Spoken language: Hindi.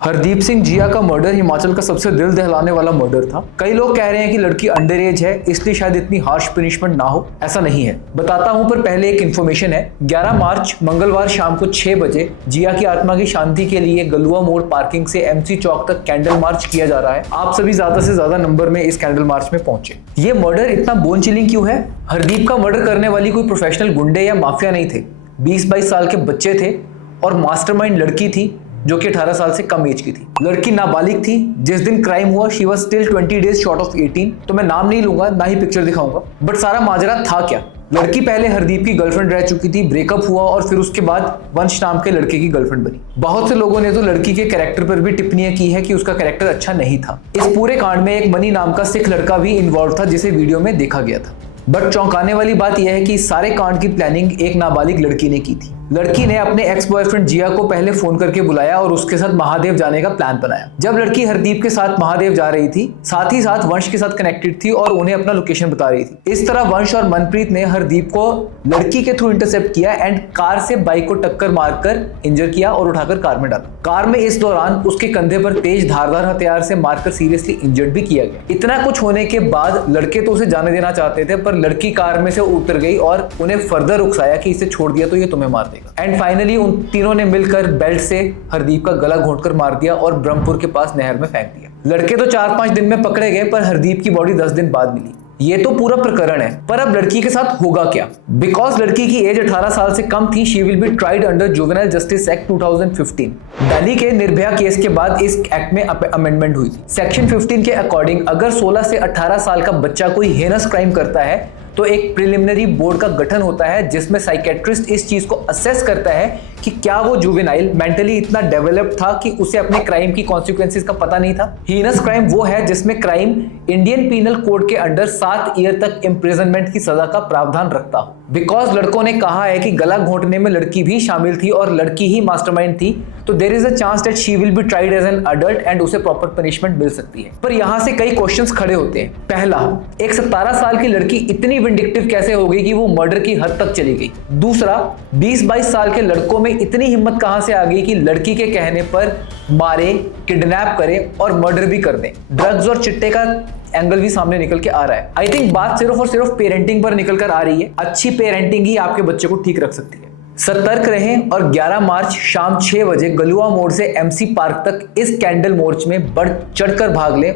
हरदीप सिंह जिया का मर्डर हिमाचल का सबसे दिल दहलाने वाला मर्डर था। कई लोग कह रहे हैं कि लड़की अंडर एज है इसलिए शायद इतनी हार्श पनिशमेंट ना हो। ऐसा नहीं है, बताता हूं, पर पहले एक इन्फॉर्मेशन है। 11 मार्च मंगलवार शाम को 6 बजे जिया की आत्मा की शांति के लिए गलुआ मोड़ पार्किंग से एमसी चौक तक कैंडल मार्च किया जा रहा है। आप सभी ज्यादा से ज्यादा नंबर में इस कैंडल मार्च में पहुंचे। ये मर्डर इतना बोन चिलिंग क्यों है? हरदीप का मर्डर करने वाली कोई प्रोफेशनल गुंडे या माफिया नहीं थे। 20-22 साल के बच्चे थे और मास्टरमाइंड लड़की थी जो कि 18 साल से कम एज की थी। लड़की नाबालिग थी। जिस दिन क्राइम हुआ she was still 20 days short of 18। तो मैं नाम नहीं लूंगा, ना ही पिक्चर दिखाऊंगा, बट सारा माजरा था क्या। लड़की पहले हरदीप की गर्लफ्रेंड रह चुकी थी, ब्रेकअप हुआ और फिर उसके बाद वंश नाम के लड़के की गर्लफ्रेंड बनी। बहुत से लोगों ने तो लड़की के कैरेक्टर पर भी टिप्पणियां की है कि उसका कैरेक्टर अच्छा नहीं था। इस पूरे कांड में एक मनी नाम का सिख लड़का भी इन्वॉल्व था जिसे वीडियो में देखा गया था। बट चौंकाने वाली बात यह है कि सारे कांड की प्लानिंग एक नाबालिग लड़की ने की थी। लड़की ने अपने एक्स बॉयफ्रेंड जिया को पहले फोन करके बुलाया और उसके साथ महादेव जाने का प्लान बनाया। जब लड़की हरदीप के साथ महादेव जा रही थी, साथ ही साथ वंश के साथ कनेक्टेड थी और उन्हें अपना लोकेशन बता रही थी। इस तरह वंश और मनप्रीत ने हरदीप को लड़की के थ्रू इंटरसेप्ट किया एंड कार से बाइक को टक्कर मारकर इंजर किया और उठाकर कार में डाला। कार में इस दौरान उसके कंधे पर तेज धारदार हथियार से मारकर सीरियसली इंजर्ड भी किया गया। इतना कुछ होने के बाद लड़के तो उसे जाने देना चाहते थे, पर लड़की कार में से उतर गई और उन्हें फर्दर उकसाया कि इसे छोड़ दिया तो ये तुम्हें मार देगा। एंड फाइनली उन तीनों ने मिलकर बेल्ट से हरदीप का गला घोंटकर मार दिया और ब्रह्मपुर के पास नहर में फेंक दिया। लड़के तो 4-5 दिन में पकड़े गए, पर हरदीप की बॉडी 10 दिन बाद मिली। ये तो पूरा प्रकरण है, पर अब लड़की के साथ होगा क्या? बिकॉज लड़की की एज 18 साल से कम थी, she will be tried under juvenile justice act 2015। Delhi के निर्भया केस के बाद इस एक्ट में अमेंडमेंट हुई थी। सेक्शन 15 के अकॉर्डिंग अगर 16 से 18 साल का बच्चा कोई हेनस क्राइम करता है तो एक प्रिलिमिनरी बोर्ड का गठन होता है जिसमें साइकेट्रिस्ट इस चीज को असेस करता है कि क्या वो जुवेनाइल मेंटली इतना डेवलप्ड था कि उसे अपने क्राइम की कॉन्सिक्वेंसेस का पता नहीं था। हीनस क्राइम वो है जिसमें क्राइम इंडियन पीनल कोड के अंडर 7 ईयर तक इम्प्रिजनमेंट की सजा का प्रावधान रखता हो। बिकॉज लड़कों ने कहा है कि गला घोंटने में लड़की भी शामिल थी और लड़की ही मास्टरमाइंड थी, तो there is a chance that she will be tried as an adult and उसे प्रॉपर पनिशमेंट मिल सकती है। पर यहाँ से कई क्वेश्चंस खड़े होते हैं। पहला, एक 17 साल की लड़की इतनी विंडिक्टिव कैसे हो गई कि वो मर्डर की हद तक चली गई? दूसरा, 20-22 साल के लड़कों में इतनी हिम्मत कहां से आ गई कि लड़की के कहने पर मारे, किडनैप करें और मर्डर भी कर दें? ड्रग्स और चिट्टे का एंगल भी सामने निकल के आ रहा है। आई थिंक बात सिर्फ और सिर्फ पेरेंटिंग पर निकल कर आ रही है। अच्छी पेरेंटिंग ही आपके बच्चे को ठीक रख सकती है। सतर्क रहें और 11 मार्च शाम 6 बजे गलुआ मोड़ से एमसी पार्क तक इस कैंडल मार्च में बढ़ चढ़कर भाग लें।